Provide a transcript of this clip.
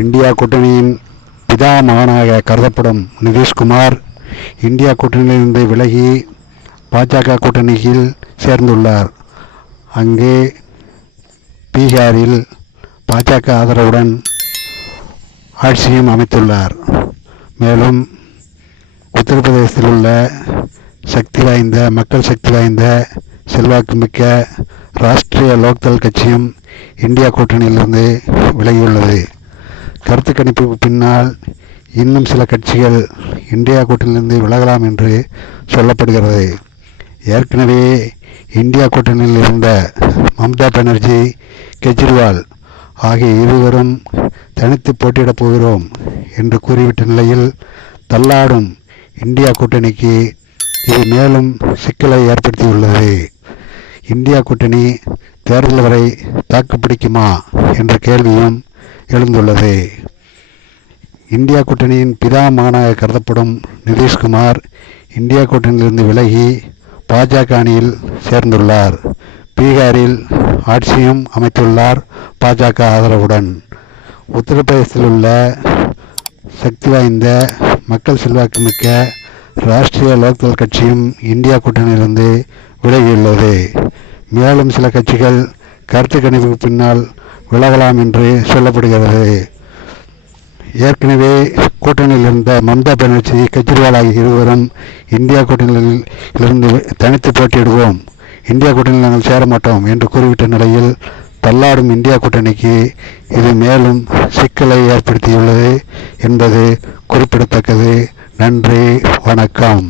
India கூட்டணியின் பிதாமகனாக கருதப்படும் Nitish Kumar India கூட்டணியிலிருந்து விலகி பாஜக கூட்டணியில் சேர்ந்துள்ளார். அங்கே பீகாரில் பாஜக ஆதரவுடன் ஆட்சியும் அமைத்துள்ளார். மேலும் உத்தரப்பிரதேசத்தில் உள்ள மக்கள் சக்தி வாய்ந்த செல்வாக்குமிக்க ராஷ்டிரிய லோக்தள் கட்சியும் இந்தியா கூட்டணியிலிருந்து விலகியுள்ளது. கருத்து கணிப்புக்கு பின்னால் இன்னும் சில கட்சிகள் இந்தியா கூட்டணியிலிருந்து விலகலாம் என்று சொல்லப்படுகிறது. ஏற்கனவே இந்தியா கூட்டணியில் இருந்த மம்தா பானர்ஜி, கெஜ்ரிவால் ஆகிய இருவரும் தனித்து போட்டியிடப் போகிறோம் என்று கூறிவிட்ட நிலையில் தள்ளாடும் இந்தியா கூட்டணிக்கு இது மேலும் சிக்கலை ஏற்படுத்தியுள்ளது. இந்தியா கூட்டணி தேர்தல் வரை தாக்குப்பிடிக்குமா என்ற கேள்வியும் எழுந்துள்ளது. இந்தியா கூட்டணியின் பிதாமகனாக கருதப்படும் நிதிஷ்குமார் இந்தியா கூட்டணியிலிருந்து விலகி பாஜக அணியில் சேர்ந்துள்ளார். பீகாரில் ஆட்சியும் அமைத்துள்ளார் பாஜக ஆதரவுடன். உத்தரப்பிரதேசத்தில் உள்ள சக்தி வாய்ந்த மக்கள் செல்வாக்குமிக்க ராஷ்டிரிய லோக்தள் கட்சியும் இந்தியா கூட்டணியிலிருந்து விலகியுள்ளது. மேலும் சில கட்சிகள் கருத்து கணிப்புக்கு பின்னால் விலகலாம் என்று சொல்லப்படுகிறது. ஏற்கனவே கூட்டணியில் இருந்த மம்தா பானர்ஜி, கெஜ்ரிவால் ஆகிய இருவரும் இந்தியா கூட்டணியில் இருந்து தனித்து போட்டியிடுவோம், இந்தியா கூட்டணியில் நாங்கள் சேர மாட்டோம் என்று கூறிவிட்ட நிலையில் தள்ளாடும் இந்தியா கூட்டணிக்கு இது மேலும் சிக்கலை ஏற்படுத்தியுள்ளது என்பது குறிப்பிடத்தக்கது. நன்றி, வணக்கம்.